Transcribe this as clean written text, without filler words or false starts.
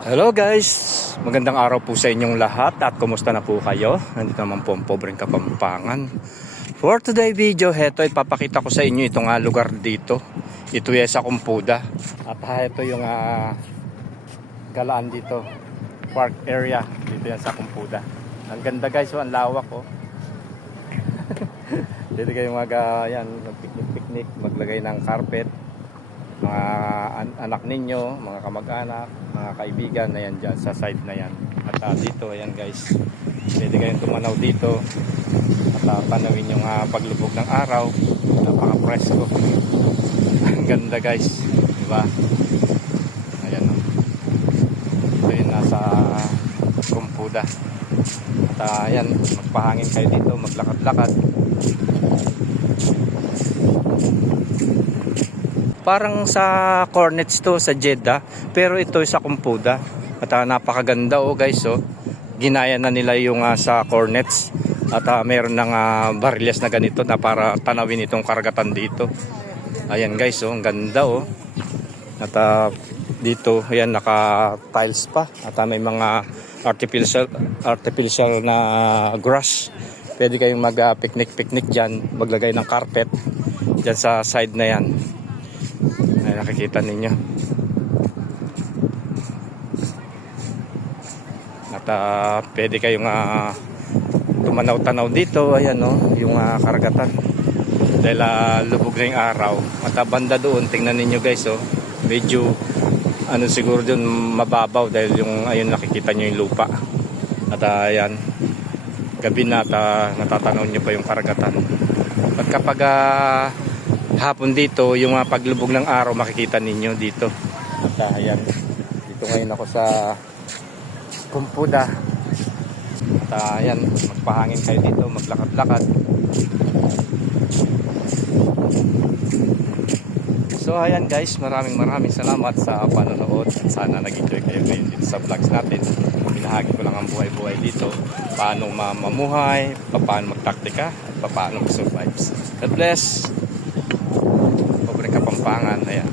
Hello guys, magandang araw po sa inyong lahat at kumusta na po kayo? Nandito naman po ang pobreng Kapampangan. For today video, heto ipapakita ko sa inyo itong lugar dito. Ito ay sa Kumpuda. At heto yung galaan dito, park area dito yan sa Kumpuda. Ang ganda guys, ang lawak oh. Dito kayo mag-picnic, maglagay ng carpet. Mga anak ninyo, mga kamag-anak, mga kaibigan na yan dyan sa side na yan. At dito, ayan guys, pwede kayong tumanaw dito at panawin yung paglubog ng araw. Napaka-presko. Ang ganda guys, diba? Ayan o. Ito yung nasa Kumpuda. At ayan, magpahangin kayo dito, maglakad-lakad. Parang sa Cornets to, sa Jeddah, pero ito sa Kumpuda. At napakaganda oh guys oh. Ginaya na nila yung sa Cornets. At meron ng barilyas na ganito na para tanawin itong karagatan dito. Ayan guys oh, ang ganda oh. At dito, ayan, naka-tiles pa. At may mga artificial na grass. Pwede kayong mag-picnic dyan, maglagay ng carpet dyan sa side na yan. Ay, nakikita ninyo. At pwede kayong tumanaw-tanaw dito. Ayan no, yung karagatan. Dahil lubog na yung araw. At banda doon, tingnan ninyo guys oh. Medyo siguro doon mababaw dahil yung ayun nakikita nyo yung lupa. At ayan, gabi na at natatanaw nyo pa yung karagatan. At kapag hapon dito, yung paglubog ng araw makikita ninyo dito. At ayan, dito ngayon ako sa Kumpuda. At ayan, magpahangin kayo dito, maglakad-lakad. So ayan guys, maraming salamat sa panonood. Sana nag-enjoy kayo ngayon dito sa vlogs natin. Binahagi ko lang ang buhay-buhay dito, paano mamuhay, paano magtaktika, at paano mag-survive. God bless. Pobreng Kapampangan. Ayan.